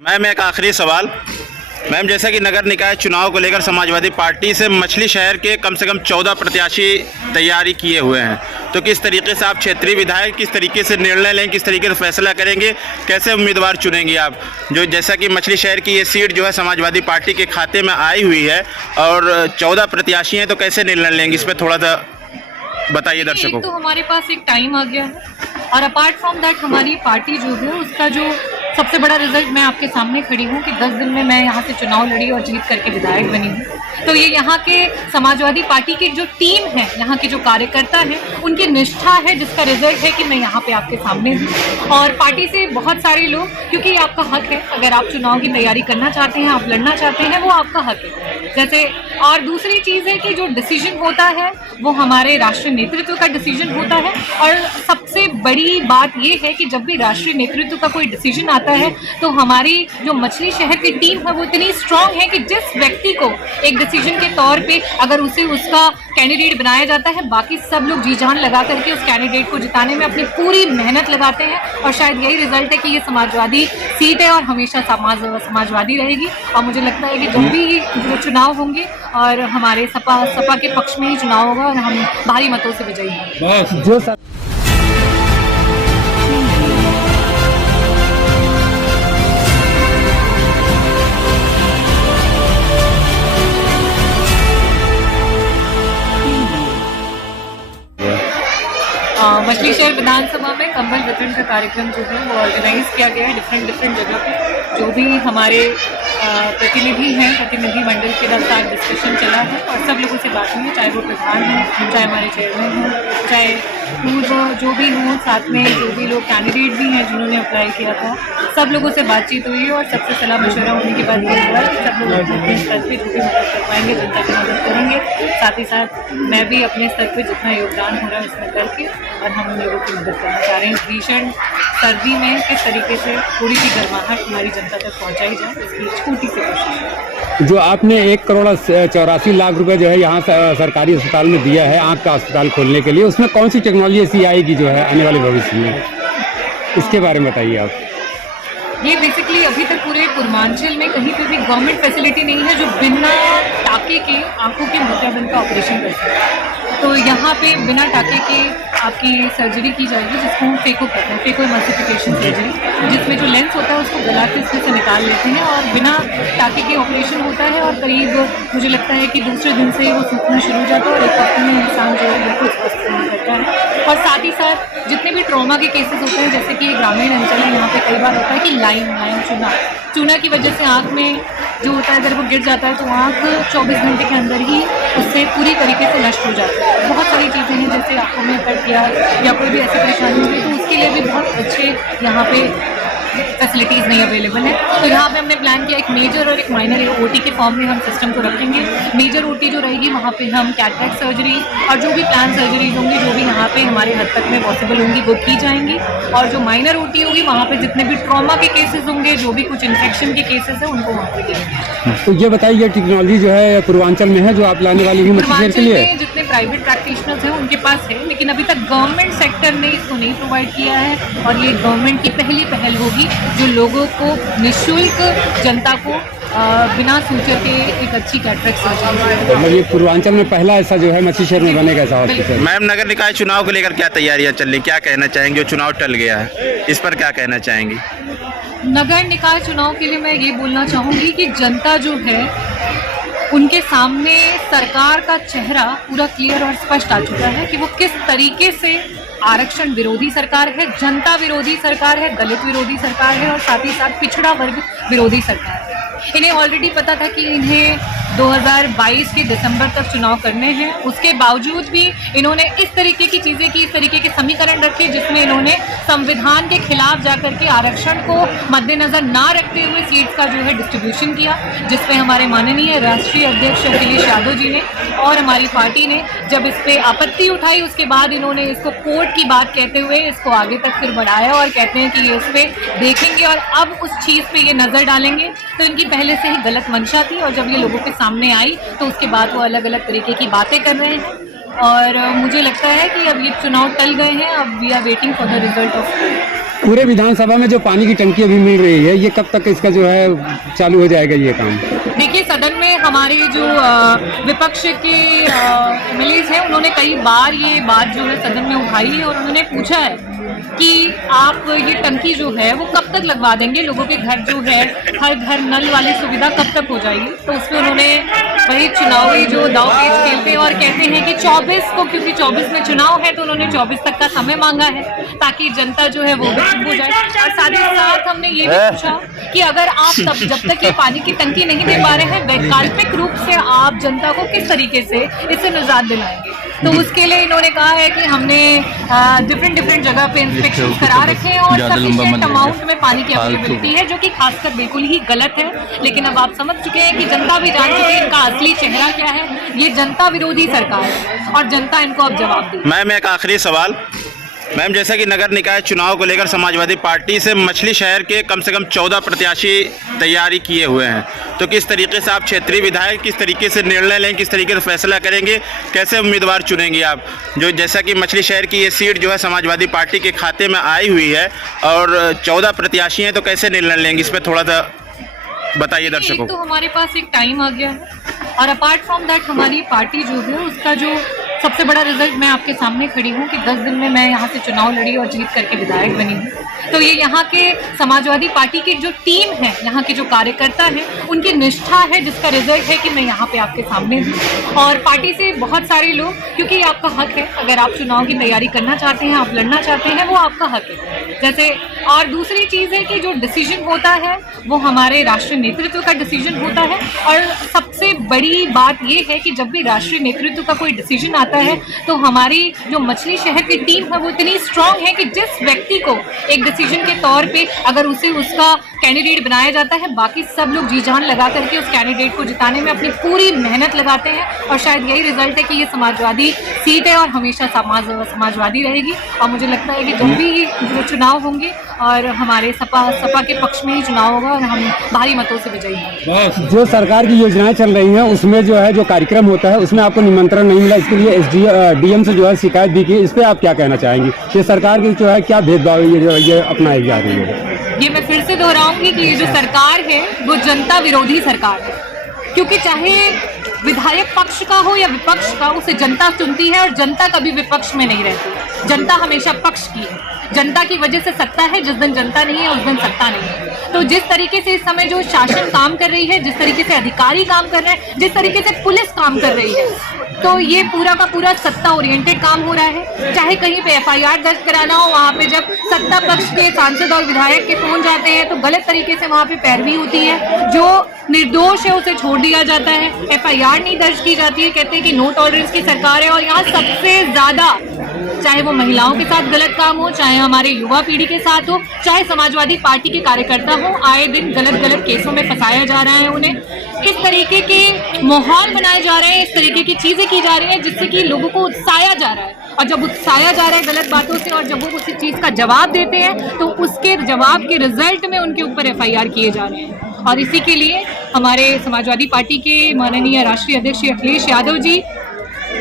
Ma'am एक आखिरी सवाल। मैम जैसा कि नगर निकाय चुनाव को लेकर समाजवादी पार्टी से मछली शहर के कम से कम 14 प्रत्याशी तैयारी किए हुए हैं, तो किस तरीके से आप क्षेत्रीय विधायक किस तरीके से निर्णय लें, किस तरीके से फैसला करेंगे, कैसे उम्मीदवार चुनेंगे आप? जो जैसा कि मछली शहर की ये सीट जो है समाजवादी पार्टी के खाते में आई हुई है और 14 प्रत्याशी हैं, तो कैसे निर्णय लेंगे, इस पर थोड़ा सा बताइए दर्शकों तो हमारे पास एक टाइम आ गया है और अपार्ट फ्रॉम दैट हमारी पार्टी जो है उसका जो सबसे बड़ा रिजल्ट मैं आपके सामने खड़ी हूँ कि 10 दिन में मैं यहाँ से चुनाव लड़ी और जीत करके विधायक बनी हूँ। तो ये यहाँ के समाजवादी पार्टी की जो टीम है, यहाँ के जो कार्यकर्ता हैं, उनकी निष्ठा है जिसका रिजल्ट है कि मैं यहाँ पे आपके सामने हूँ। और पार्टी से बहुत सारे लोग, क्योंकि ये आपका हक है, अगर आप चुनाव की तैयारी करना चाहते हैं, आप लड़ना चाहते हैं, वो आपका हक है। जैसे और दूसरी चीज़ है कि जो डिसीजन होता है वो हमारे राष्ट्रीय नेतृत्व का डिसीजन होता है। और सबसे बड़ी बात ये है कि जब भी राष्ट्रीय नेतृत्व का कोई डिसीजन आता है तो हमारी जो मछली शहर की टीम है वो इतनी स्ट्रांग है कि जिस व्यक्ति को एक डिसीजन के तौर पे अगर उसे उसका कैंडिडेट बनाया जाता है, बाकी सब लोग जी जान लगा करके उस कैंडिडेट को जिताने में अपनी पूरी मेहनत लगाते हैं। और शायद यही रिजल्ट है कि ये समाजवादी सीट है और हमेशा समाजवादी रहेगी। और मुझे लगता है कि जब भी जो चुनाव होंगे और हमारे सपा के पक्ष में ही चुनाव होगा और हम भारी मतों से विजयी होंगे। जो सर मछली शहर विधानसभा में कंबल वितरण का कार्यक्रम जो है वो ऑर्गेनाइज किया गया है डिफरेंट जगह पे। जो भी हमारे प्रतिनिधि हैं, प्रतिनिधि मंडल के साथ डिस्कशन चला है और सब लोगों से बात हुई है, चाहे वो प्रधान हों, चाहे हमारे चेयरमैन हों, चाहे पूर्व जो भी हों, साथ में जो भी लोग कैंडिडेट भी हैं जिन्होंने अप्लाई किया था, सब लोगों से बातचीत हुई है। और सबसे सलाह मशवरा होने के बाद ये हुआ कि सब लोग अपने स्तर पर जो भी मदद कर पाएंगे जनता की मदद करेंगे। साथ ही साथ मैं भी अपने स्तर पर जितना योगदान हो रहा है उसमें करके और हम उन लोगों की मदद करना चाह रहे हैं। भीषण सर्दी में किस तरीके से थोड़ी सी गर्माहट हमारी जनता तक पहुँचाई जाए, इसकी छोटी सी कोशिश। जो आपने 1,84,00,000 रुपए जो है यहाँ सरकारी अस्पताल में दिया है आँख का अस्पताल खोलने के लिए, उसमें कौन सी टेक्नोलॉजी ऐसी आएगी जो है आने वाले भविष्य में, इसके बारे में बताइए आप। ये बेसिकली अभी तक पूरे पूर्वांचल में कहीं पे भी गवर्नमेंट फैसिलिटी नहीं है जो बिना टाके के आंखों के मोतियाबिंद का ऑपरेशन कर सके। तो यहाँ पे बिना टाके के आपकी सर्जरी की जाएगी जिसको हम फेको कहते हैं, फेको एमल्सिफिकेशन सर्जरी, जिसमें जो लेंस होता है उसको गला के उसमें से निकाल लेते हैं और बिना टाके के ऑपरेशन होता है। और करीब मुझे लगता है कि दूसरे दिन से वो सूखना शुरू हो जाता है और एक हफ्ते में इंसान जो है बिल्कुल स्वस्थ होना करता है। और साथ ही साथ जितने भी ट्रॉमा के केसेस होते हैं, जैसे कि ग्रामीण अंचल है, यहाँ पे कई बार होता है कि लाइन चूना की वजह से आँख में जो होता है अगर वो गिर जाता है तो आँख 24 घंटे के अंदर ही उससे पूरी तरीके से नष्ट हो जाती है। बहुत सारी चीज़ें हैं जैसे आँखों में कट या कोई भी ऐसी परेशानी हुई तो उसके लिए भी बहुत अच्छे यहाँ पे फैसिलिटीज़ नहीं अवेलेबल है। तो यहाँ पे हमने प्लान किया एक मेजर और एक माइनर ओटी के फॉर्म में हम सिस्टम को रखेंगे। मेजर ओटी जो रहेगी वहाँ पे हम कैटरेक्ट सर्जरी और जो भी प्लान सर्जरीज होंगी जो भी यहाँ पे हमारे हद तक में पॉसिबल होंगी वो की जाएंगी। और जो माइनर ओटी होगी वहाँ पे जितने भी ट्रॉमा के केसेस होंगे, जो भी कुछ इन्फेक्शन के केसेस हैं, उनको वहाँ पे देंगे। तो ये बताइए ये टेक्नोलॉजी जो है पूर्वांचल में है जो आप लाने वाली हैं मछली शहर के लिए? जितने प्राइवेट प्रैक्टिशनर्स हैं उनके पास है, लेकिन अभी तक गवर्नमेंट सेक्टर ने इसको नहीं प्रोवाइड किया है और ये गवर्नमेंट की पहली पहल होगी जो लोगों को निःशुल्क जनता को बिना सूचर के एक अच्छी कैटरेक्ट सर्जरी। मतलब ये पूर्वांचल में पहला ऐसा जो है मछली शहर में बनेगा ऐसा हॉस्पिटल। मैम नगर निकाय चुनाव को लेकर क्या तैयारियां चल रही, क्या कहना चाहेंगे? जो चुनाव टल गया है इस पर क्या कहना चाहेंगी? नगर निकाय चुनाव के लिए मैं ये बोलना चाहूँगी कि जनता जो है उनके सामने सरकार का चेहरा पूरा क्लियर और स्पष्ट आ चुका है कि वो किस तरीके से आरक्षण विरोधी सरकार है, जनता विरोधी सरकार है, दलित विरोधी सरकार है और साथ ही साथ पिछड़ा वर्ग विरोधी सरकार है। इन्हें ऑलरेडी पता था कि इन्हें 2022 के दिसंबर तक चुनाव करने हैं, उसके बावजूद भी इन्होंने इस तरीके की चीज़ें की, इस तरीके के समीकरण रखे जिसमें इन्होंने संविधान के खिलाफ जाकर के आरक्षण को मद्देनजर ना रखते हुए सीट्स का जो है डिस्ट्रीब्यूशन किया, जिसपे हमारे माननीय राष्ट्रीय अध्यक्ष अखिलेश यादव जी ने और हमारी पार्टी ने जब इस पर आपत्ति उठाई उसके बाद इन्होंने इसको कोर्ट की बात कहते हुए इसको आगे तक फिर बढ़ाया और कहते हैं कि ये इस पर देखेंगे और अब उस चीज़ पे ये नज़र डालेंगे। तो इनकी पहले से ही गलत मंशा थी और जब ये लोगों के सामने आई तो उसके बाद वो अलग अलग तरीके की बातें कर रहे हैं और मुझे लगता है कि अब ये चुनाव टल गए हैं, अब we are waiting for the result of पूरे विधानसभा में जो पानी की टंकी अभी मिल रही है, ये कब तक इसका जो है चालू हो जाएगा ये काम? देखिए, सदन में हमारे जो विपक्ष के एमएलएज हैं, उन्होंने कई बार ये बात जो है सदन में उठाई है और उन्होंने पूछा है कि आप ये टंकी जो है वो कब तक लगवा देंगे, लोगों के घर जो है हर घर नल वाली सुविधा कब तक हो जाएगी। तो उसमें उन्होंने वही चुनावी जो दाव पेच खेलते हैं और कहते हैं कि 24 को, क्योंकि 24 में चुनाव है तो उन्होंने 24 तक का समय मांगा है ताकि जनता जो है वो भी चुप हो जाए। और साथ ही साथ हमने ये भी पूछा कि अगर आप तब जब तक ये पानी की टंकी नहीं दे पा रहे हैं, वैकल्पिक रूप से आप जनता को किस तरीके से इससे निजात दिलाएंगे। तो उसके लिए इन्होंने कहा है कि हमने डिफरेंट जगह पे इंस्पेक्शन करा रखे हैं और सफिशिएंट अमाउंट में पानी की अवेलेबिलिटी है, जो कि खासकर बिल्कुल ही गलत है। लेकिन अब आप समझ चुके हैं कि जनता भी जान चुकी है इनका असली चेहरा क्या है। ये जनता विरोधी सरकार है और जनता इनको अब जवाब देगी। मैम, एक आखिरी सवाल। मैम, जैसा कि नगर निकाय चुनाव को लेकर समाजवादी पार्टी से मछली शहर के कम से कम 14 प्रत्याशी तैयारी किए हुए हैं, तो किस तरीके से आप क्षेत्रीय विधायक किस तरीके से निर्णय लेंगे, किस तरीके से फैसला करेंगे, कैसे उम्मीदवार चुनेंगे आप? जो जैसा कि मछली शहर की ये सीट जो है समाजवादी पार्टी के खाते में आई हुई है और 14 प्रत्याशी हैं, तो कैसे निर्णय लेंगे, इस पर थोड़ा सा बताइए दर्शकों। तो हमारे पास एक टाइम आ गया है और अपार्ट फ्रॉम दैट हमारी पार्टी जो है उसका जो सबसे बड़ा रिजल्ट मैं आपके सामने खड़ी हूँ कि 10 दिन में मैं यहाँ से चुनाव लड़ी और जीत करके विधायक बनी हूँ। तो ये यहाँ के समाजवादी पार्टी की जो टीम है, यहाँ के जो कार्यकर्ता हैं, उनकी निष्ठा है जिसका रिजल्ट है कि मैं यहाँ पे आपके सामने हूँ। और पार्टी से बहुत सारे लोग, क्योंकि आपका हक है, अगर आप चुनाव की तैयारी करना चाहते हैं, आप लड़ना चाहते हैं, वो आपका हक है। जैसे और दूसरी चीज़ है कि जो डिसीजन होता है वो हमारे राष्ट्रीय नेतृत्व का डिसीजन होता है। और सबसे बड़ी बात ये है कि जब भी राष्ट्रीय नेतृत्व का कोई डिसीजन आता है तो हमारी जो मछली शहर की टीम है वो इतनी स्ट्रांग है कि जिस व्यक्ति को एक डिसीजन के तौर पे अगर उसे उसका कैंडिडेट बनाया जाता है, बाकी सब लोग जी जान लगा करके उस कैंडिडेट को जिताने में अपनी पूरी मेहनत लगाते हैं। और शायद यही रिजल्ट है कि ये समाजवादी सीट है और हमेशा समाजवादी रहेगी। और मुझे लगता है कि जब भी जो चुनाव होंगे और हमारे सपा के पक्ष में ही चुनाव होगा और हम भारी मतों से विजयी होंगे। जो सरकार की योजनाएं चल रही हैं उसमें जो है जो कार्यक्रम होता है उसमें आपको निमंत्रण नहीं मिला, इसके लिए डीएम से जो है शिकायत भी की, इस पर आप क्या कहना चाहेंगे? ये सरकार की जो है क्या भेदभाव ये अपनाई जा रही है? ये मैं फिर से दोहराऊंगी कि ये जो सरकार है वो जनता विरोधी सरकार है, क्योंकि चाहे विधायक पक्ष का हो या विपक्ष का, उसे जनता चुनती है और जनता कभी विपक्ष में नहीं रहती। जनता हमेशा पक्ष की है। जनता की वजह से सत्ता है, जिस दिन जनता नहीं है उस दिन सत्ता नहीं है। तो जिस तरीके से इस समय जो शासन काम कर रही है, जिस तरीके से अधिकारी काम कर रहे हैं, जिस तरीके से पुलिस काम कर रही है, तो ये पूरा का पूरा सत्ता ओरिएंटेड काम हो रहा है। चाहे कहीं पे एफआईआर दर्ज कराना हो, वहाँ पे जब सत्ता पक्ष के सांसद और विधायक के फोन जाते हैं तो गलत तरीके से वहाँ पे पैरवी होती है। जो निर्दोष है उसे छोड़ दिया जाता है, एफआईआर नहीं दर्ज की जाती है। कहते हैं कि नो टॉलरेंस की सरकार है। और यहाँ सबसे ज्यादा, चाहे वो महिलाओं के साथ गलत काम हो, चाहे हमारे युवा पीढ़ी के साथ हो, चाहे समाजवादी पार्टी के कार्यकर्ता हो, आए दिन गलत केसों में फंसाया जा रहा है उन्हें। इस तरीके के माहौल बनाए जा रहे हैं, इस तरीके की चीजें की जा रही हैं जिससे कि लोगों को उत्साया जा रहा है। और जब उत्साया जा रहा है गलत बातों से और जब वो उसी चीज का जवाब देते हैं तो उसके जवाब के रिजल्ट में उनके ऊपर एफआईआर किए जा रहे हैं। और इसी के लिए हमारे समाजवादी पार्टी के माननीय राष्ट्रीय अध्यक्ष अखिलेश यादव जी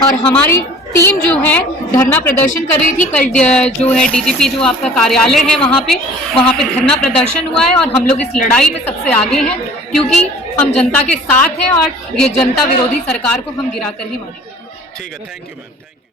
और हमारी टीम जो है धरना प्रदर्शन कर रही थी। कल जो है डीजीपी जो आपका कार्यालय है वहाँ पे धरना प्रदर्शन हुआ है। और हम लोग इस लड़ाई में सबसे आगे हैं, क्योंकि हम जनता के साथ हैं और ये जनता विरोधी सरकार को हम गिरा कर ही मानेंगे। ठीक है, thank you ma'am, thank you.